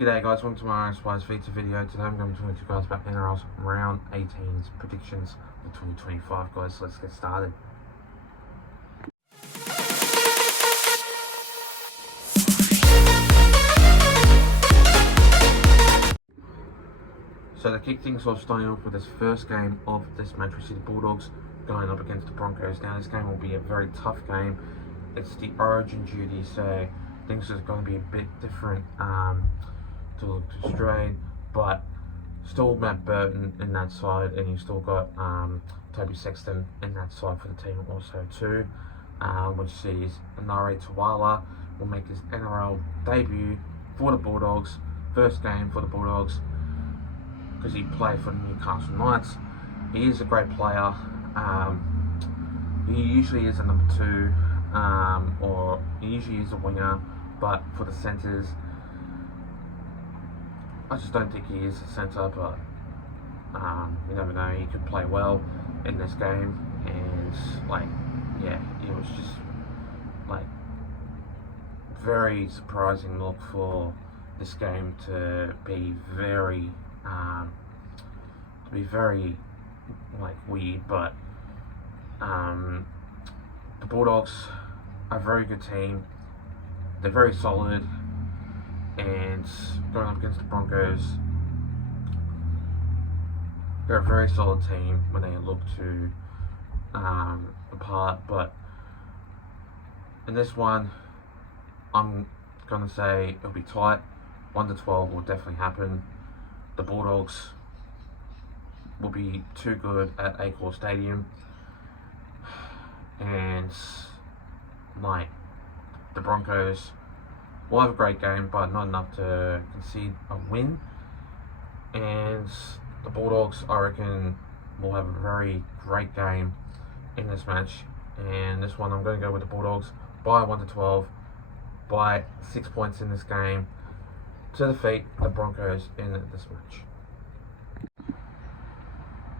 G'day guys, welcome to my Inspired Feature video. Today I'm going to talk to you guys about Nrl Round 18's predictions for 2025 guys, so let's get started. So to kick things off, starting off with this first game of this match, we see the Bulldogs going up against the Broncos. Now this game will be a very tough game. It's the Origin duty, so things are going to be a bit different to look to straight, but still Matt Burton in that side, and you still got Toby Sexton in that side for the team also too, which sees Nrl will make his NRL debut for the Bulldogs, first game for the Bulldogs, because he played for the Newcastle Knights. He is a great player. He usually is a number 2, or he usually is a winger, but for the centres, I just don't think he is a centre, but you never know, he could play well in this game. And it was just very surprising look for this game to be very weird, but the Bulldogs are a very good team. They're very solid, and going up against the Broncos, they're a very solid team when they look to apart. But in this one, I'm gonna say it'll be tight. 1-12 will definitely happen. The Bulldogs will be too good at Accor Stadium, and the Broncos will have a great game, but not enough to concede a win. And the Bulldogs, I reckon, will have a very great game in this match. And this one, I'm going to go with the Bulldogs by 1-12, by 6 points in this game, to defeat the Broncos in this match.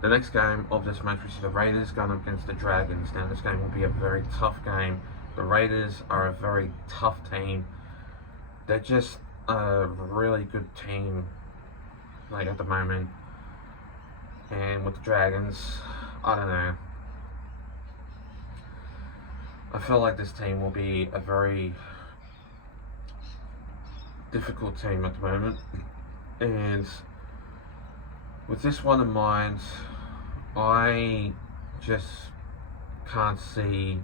The next game of this match, we see the Raiders going up against the Dragons. Now this game will be a very tough game. The Raiders are a very tough team. They're just a really good team at the moment. And with the Dragons, I don't know. I feel like this team will be a very difficult team at the moment. And with this one in mind, I just can't see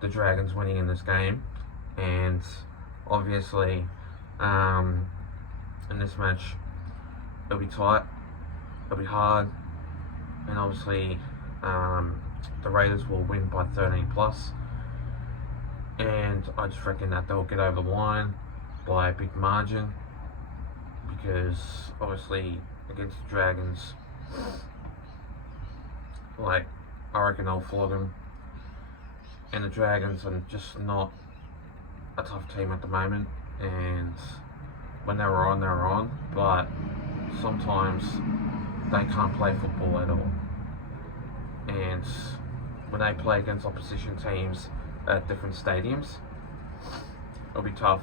the Dragons winning in this game. And obviously, in this match, it'll be tight, it'll be hard, and obviously the Raiders will win by 13 plus, and I just reckon that they'll get over the line by a big margin, because obviously against the Dragons, I reckon they'll flog them, and the Dragons are just not a tough team at the moment. And when they're on, but sometimes they can't play football at all. And when they play against opposition teams at different stadiums, it'll be tough,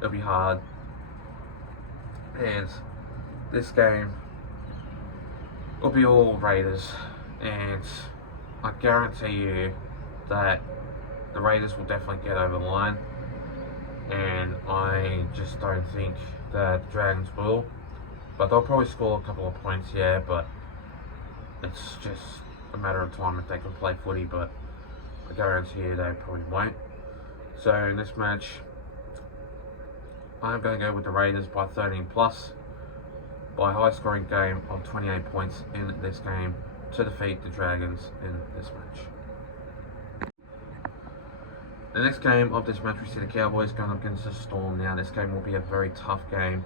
it'll be hard. And this game will be all Raiders, and I guarantee you that the Raiders will definitely get over the line. And I just don't think that the Dragons will, but they'll probably score a couple of points, yeah, but it's just a matter of time if they can play footy, but I guarantee you they probably won't. So in this match, I'm going to go with the Raiders by 13 plus, by a high scoring game of 28 points in this game, to defeat the Dragons in this match. The next game of this match, we see the Cowboys going up against the Storm. Now this game will be a very tough game.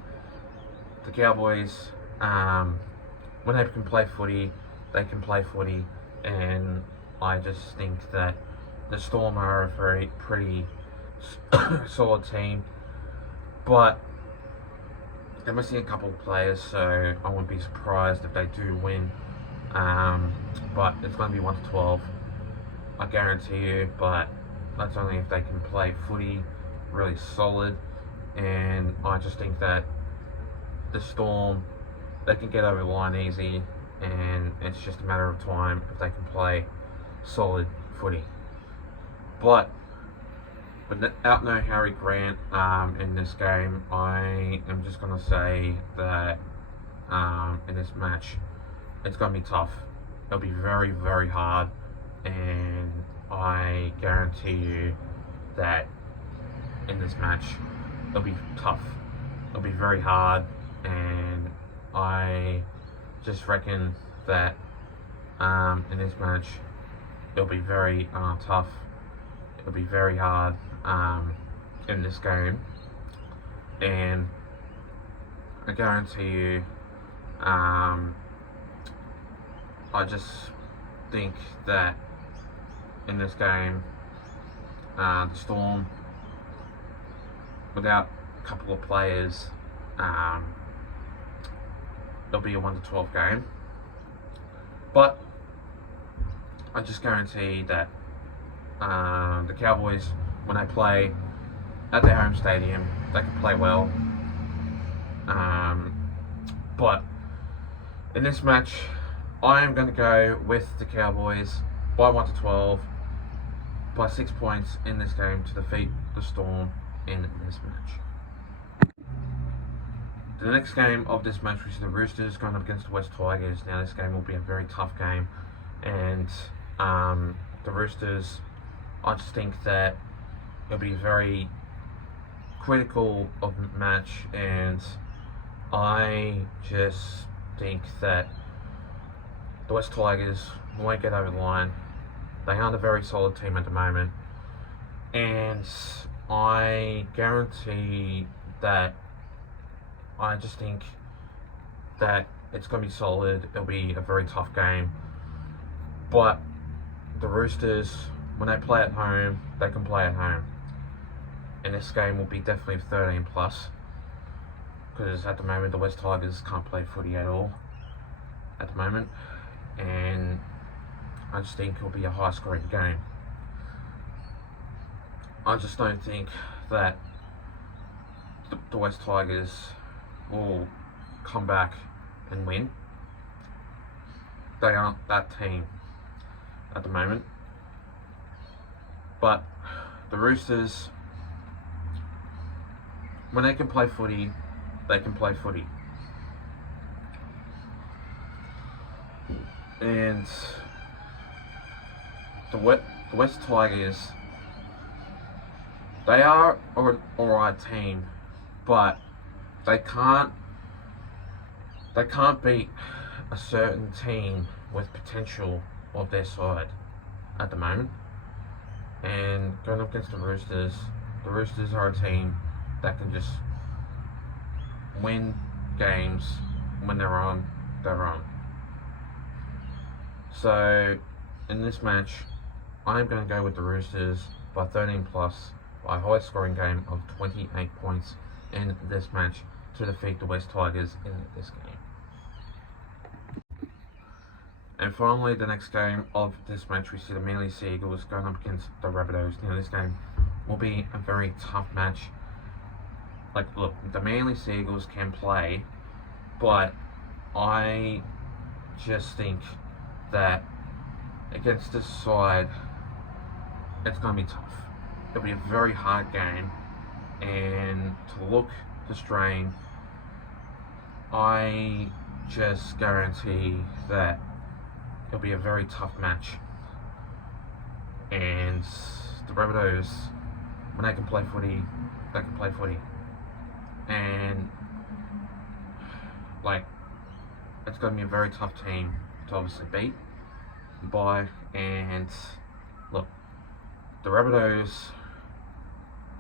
The Cowboys, when they can play footy, they can play footy, and I just think that the Storm are a pretty solid team, but they're missing a couple of players, so I wouldn't be surprised if they do win. But it's going to be 1-12, I guarantee you, but that's only if they can play footy really solid. And I just think that the Storm, they can get over the line easy, and it's just a matter of time if they can play solid footy. But without no Harry Grant in this game, I am just going to say that in this match, it's going to be tough. It'll be very, very hard, and I guarantee you that in this match, it'll be tough. It'll be very hard, and I just reckon that in this match, it'll be very tough. It'll be very hard in this game, and I guarantee you, I just think that in this game, the Storm, without a couple of players, it'll be a 1-12 game. But I just guarantee that the Cowboys, when they play at their home stadium, they can play well. But in this match, I am going to go with the Cowboys by 1-12, by 6 points in this game to defeat the Storm in this match. The next game of this match, which is the Roosters going up against the West Tigers. Now, this game will be a very tough game, and the Roosters, I just think that it'll be very critical of the match, and I just think that the West Tigers won't get over the line. They aren't a very solid team at the moment, and I guarantee that I just think that it's going to be solid. It'll be a very tough game, but the Roosters, when they play at home, they can play at home, and this game will be definitely 13 plus, because at the moment the West Tigers can't play footy at all at the moment, and I just think it'll be a high scoring game. I just don't think that the West Tigers will come back and win. They aren't that team at the moment. But the Roosters, when they can play footy, they can play footy. And the West Tigers, they are an alright team, but they can't beat a certain team with potential of their side at the moment. And going up against the Roosters are a team that can just win games when they're on. So in this match, I'm going to go with the Roosters by 13 plus, by a high scoring game of 28 points in this match to defeat the West Tigers in this game. And finally, the next game of this match, we see the Manly Sea Eagles going up against the Rabbitohs. Now, this game will be a very tough match. Like, look, the Manly Sea Eagles can play, but I just think that against this side, it's going to be tough. It'll be a very hard game, and to strain, I just guarantee that it'll be a very tough match. And the Rabbitohs, when they can play footy, they can play footy. And, like, it's going to be a very tough team to obviously beat by. And, look, the Rabbitohs,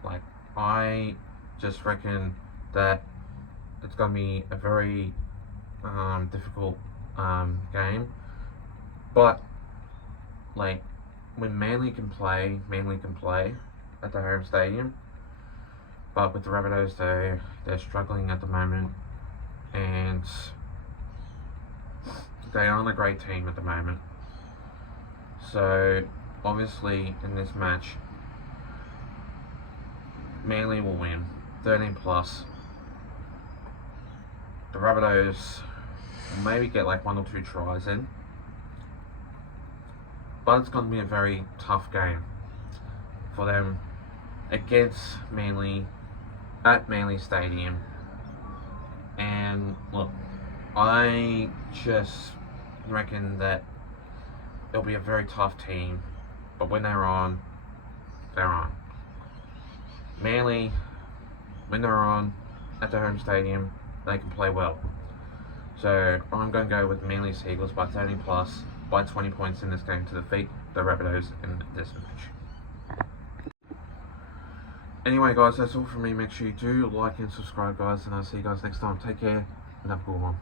like, I just reckon that it's going to be a very difficult game. But, like, when Manly can play at the home stadium. But with the Rabbitohs, they're struggling at the moment, and they aren't a great team at the moment. So, obviously, in this match, Manly will win 13 plus. the Rabbitohs will maybe get like 1 or 2 tries in, but it's going to be a very tough game for them against Manly at Manly Stadium. And look, I just reckon that it'll be a very tough team, but when they're on, they're on. Manly, when they're on at their home stadium, they can play well. So I'm going to go with Manly Seagulls by 30 plus by 20 points in this game to defeat the Rabbitohs in this match. Anyway guys, that's all from me. Make sure you do like and subscribe guys, and I'll see you guys next time. Take care and have a good one.